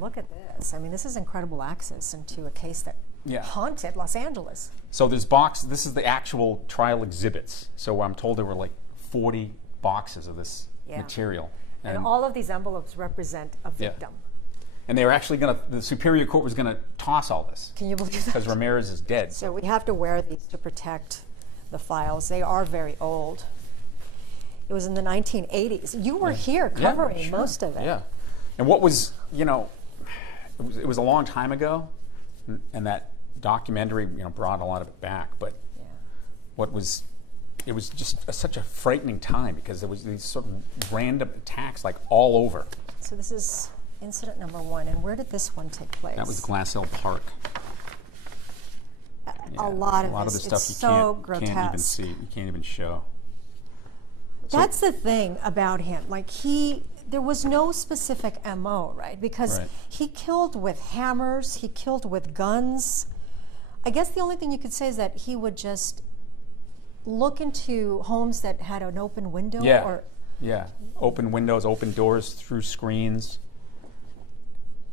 look at this. I mean, this is incredible access into a case that haunted Los Angeles. So this is the actual trial exhibits. So I'm told there were like 40 boxes of this material. And all of these envelopes represent a victim. And they were actually the Superior Court was going to toss all this. Can you believe that? Because Ramirez is dead. So we have to wear these to protect the files. They are very old. It was in the 1980s. You were here covering most of it. Yeah. And what was, it was a long time ago, and that documentary, brought a lot of it back. But it was just such a frightening time because there was these sort of random attacks like all over. So this is incident number 1. And where did this one take place? That was Glass Hill Park. A lot of the stuff it's you can't even see. You can't even show. That's the thing about him. Like there was no specific MO, right? Because he killed with hammers, he killed with guns. I guess the only thing you could say is that he would just look into homes that had an open window. Open windows, open doors through screens.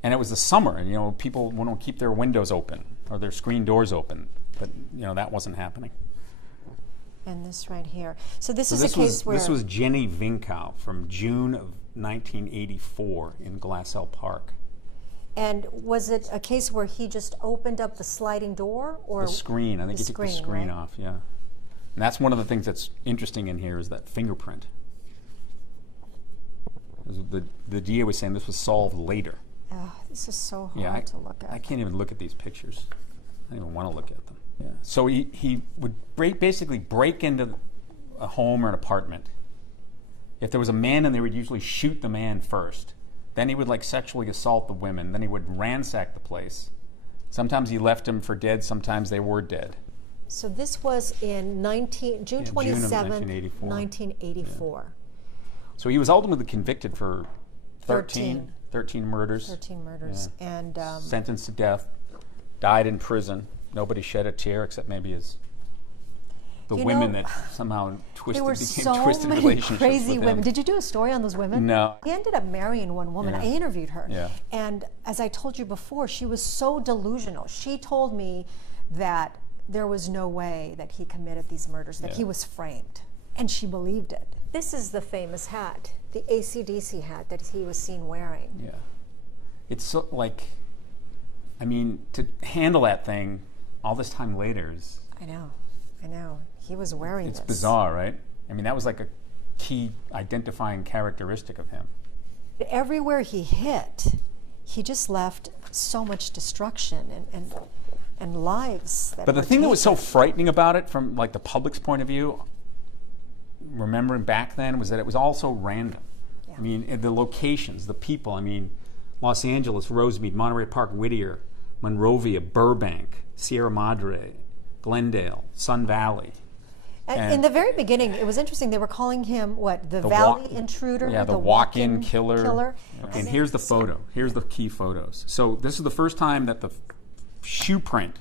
And it was the summer, and people want to keep their windows open or their screen doors open, but that wasn't happening. And this right here. So this is a case where... This was Jenny Vinkow from June of 1984 in Glass Hill Park. And was it a case where he just opened up the sliding door? Or the screen. I think he took the screen off, And that's one of the things that's interesting in here is that fingerprint. The DA was saying this was solved later. Oh, this is so hard to look at. I can't even look at these pictures. I don't even want to look at them. Yeah. So he would basically break into a home or an apartment. If there was a man in there, he would usually shoot the man first. Then he would sexually assault the women. Then he would ransack the place. Sometimes he left them for dead. Sometimes they were dead. So this was in June 27, 1984. Yeah. So he was ultimately convicted for 13 murders. 13 murders. Yeah. And sentenced to death. Died in prison. Nobody shed a tear except maybe the women that somehow became twisted relationships. There were so many crazy women. Did you do a story on those women? No. He ended up marrying one woman. I interviewed her. Yeah. And as I told you before, she was so delusional. She told me that there was no way that he committed these murders, that he was framed. And she believed it. This is the famous hat, the AC/DC hat that he was seen wearing. Yeah. It's so to handle that thing all this time later is... I know. He was wearing this. It's bizarre, right? that was like a key identifying characteristic of him. Everywhere he hit, he just left so much destruction and lives that But the thing that was so frightening about it from the public's point of view, remembering back then, was that it was also random. Yeah. The locations, the people, Los Angeles, Rosemead, Monterey Park, Whittier, Monrovia, Burbank, Sierra Madre, Glendale, Sun Valley. And in the very beginning, it was interesting. They were calling him, the Valley Intruder? Yeah, the walk-in killer. Okay, and here's the photo. Here's the key photos. So this is the first time that the shoe print,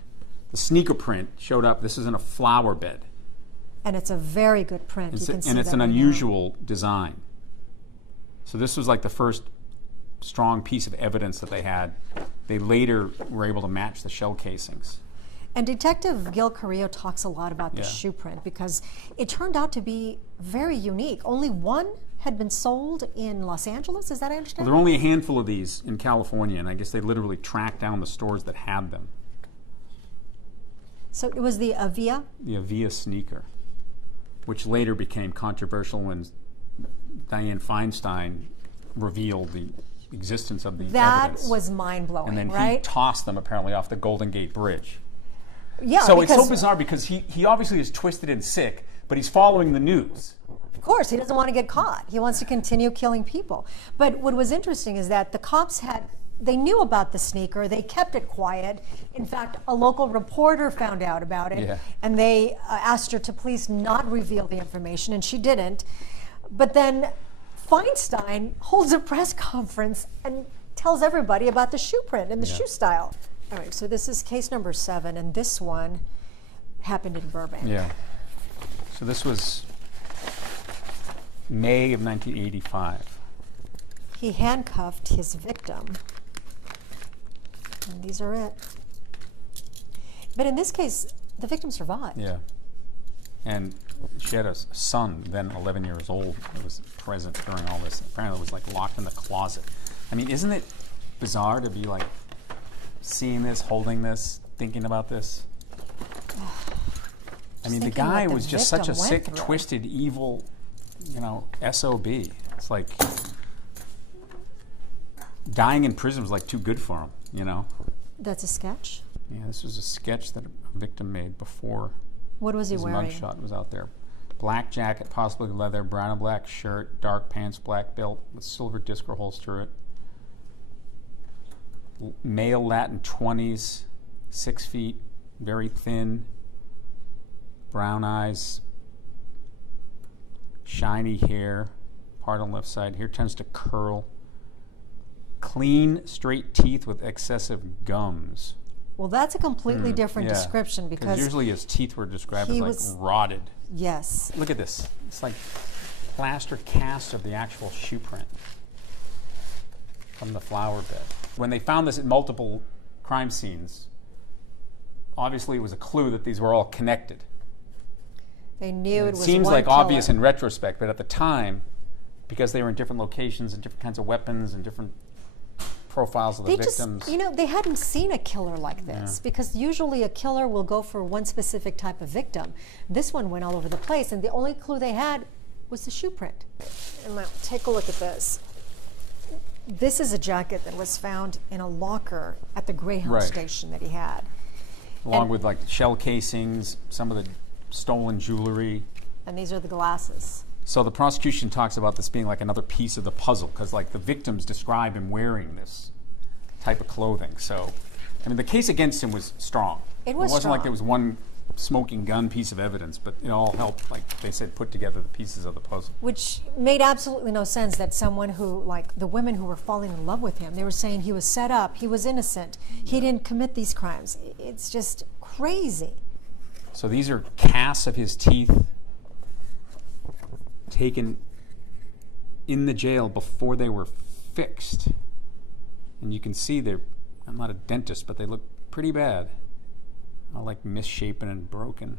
the sneaker print, showed up. This is in a flower bed. And it's a very good print. And it's an unusual design. So this was the first strong piece of evidence that they had. They later were able to match the shell casings. And Detective Gil Carrillo talks a lot about the shoe print because it turned out to be very unique. Only one had been sold in Los Angeles, is that I understand? Well, there are only a handful of these in California, and I guess they literally tracked down the stores that had them. So it was the Avia? The Avia sneaker, which later became controversial when Dianne Feinstein revealed the existence of the evidence. That was mind-blowing, and then right? he tossed them apparently off the Golden Gate Bridge. Yeah, so it's so bizarre because he obviously is twisted and sick, but he's following the news. Of course, he doesn't want to get caught. He wants to continue killing people. But what was interesting is that the cops they knew about the sneaker. They kept it quiet. In fact, a local reporter found out about it, and they asked her to please not reveal the information, and she didn't. But then Feinstein holds a press conference and tells everybody about the shoe print and the shoe style. All right, so this is case number 7, and this one happened in Burbank. Yeah. So this was May of 1985. He handcuffed his victim And these are it. But in this case, the victim survived. Yeah. And she had a son, then 11 years old, that was present during all this. Apparently it was like locked in the closet. I mean, isn't it bizarre to be like seeing this, holding this, thinking about this? I mean, the guy was just such a sick, twisted, evil, SOB. It's like dying in prison was like too good for him, That's a sketch? Yeah, this was a sketch that a victim made before What was he wearing? his mugshot was out there. Black jacket, possibly leather, brown and black shirt, dark pants, black belt with silver disc or holster it. Male Latin 20s, 6 feet, very thin, brown eyes, shiny hair, part on the left side. Hair tends to curl. Clean, straight teeth with excessive gums. Well, that's a completely different description because usually his teeth were described as like rotted. Yes. Look at this. It's like plaster cast of the actual shoe print from the flower bed. When they found this at multiple crime scenes, obviously it was a clue that these were all connected. They knew it was seems one like killer. obvious in retrospect, but at the time, because they were in different locations and different kinds of weapons and different profiles of the victims. They hadn't seen a killer like this because usually a killer will go for one specific type of victim. This one went all over the place, and the only clue they had was the shoe print. And now take a look at this. This is a jacket that was found in a locker at the Greyhound station that he had. Along with like shell casings, some of the stolen jewelry. And these are the glasses. So the prosecution talks about this being like another piece of the puzzle because like the victims describe him wearing this type of clothing. So, I mean, the case against him was strong. It was wasn't strong. like there was one smoking gun piece of evidence, but it all helped, like they said, put together the pieces of the puzzle. Which made absolutely no sense that someone who, like the women who were falling in love with him, they were saying he was set up, he was innocent, he didn't commit these crimes. It's just crazy. So these are casts of his teeth taken in the jail before they were fixed. And you can see I'm not a dentist, but they look pretty bad. All like misshapen and broken.